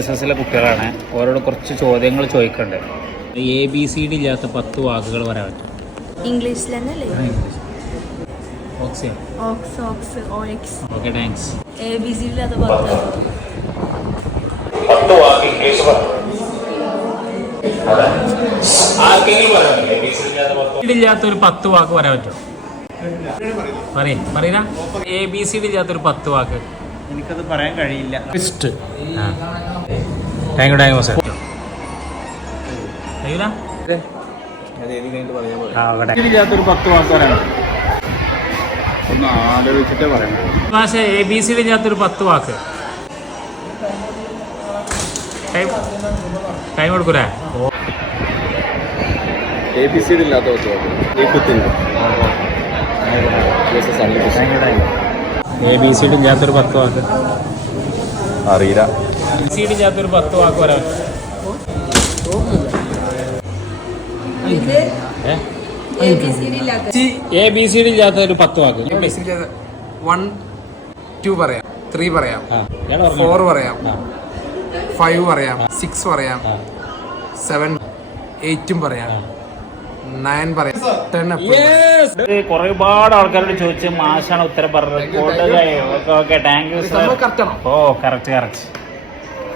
SSL കുട്ടികളാണ്. അവരോട് കുറച്ച് ചോദ്യങ്ങൾ ചോദിക്കണ്ടേ. ABCD ഇല്ലാത്ത 10 വാക്കുകൾ പറയാൻ പറ്റും. ഇംഗ്ലീഷിൽ തന്നെ അല്ലേ? Ox ox. Okay, thanks. ABCD ഇല്ലാത്ത 10 വാക്ക് ഇംഗ്ലീഷ് ഇല്ലാത്തൊരു 10 വാക്ക് പറയാൻ പറ്റുമോ? പറയില്ല. ABCD ഇല്ലാത്തൊരു 10 വാക്ക് എനിക്കത് പറയാൻ കഴിയില്ല. Thank you sir. കഴിയൂല? ഇല്ലാത്തൊരു 10 വാക്ക് പറയാൻ ഒന്ന് ആലോചിച്ചിട്ടേ പറയാം. പക്ഷേ ABCD ഇല്ലാത്തൊരു 10 വാക്ക് ടൈം കൊടുക്കൂലേ? ABCD ഇല്ലാത്ത 10 വാക്ക് ABCD ഇല്ലാത്തൊരു 10 വാക്ക് അറിയില്ല. ABCD ഇല്ലാത്തൊരു 10 വാക്ക് പറയാൻ ABCD ഇല്ലാത്തൊരു 10 വാക്ക് 1 2 പറയാം, 3 പറയാം, 4 പറയാം, 5 പറയാം, 6 പറയാം, 7 8 പറയാം, 9 പറയാം, 10. ഒരുപാട് ആൾക്കാരോട് ചോദിച്ച മാഷാണ് ഉത്തരം പറഞ്ഞത്. Thank you sir. Oh, correct.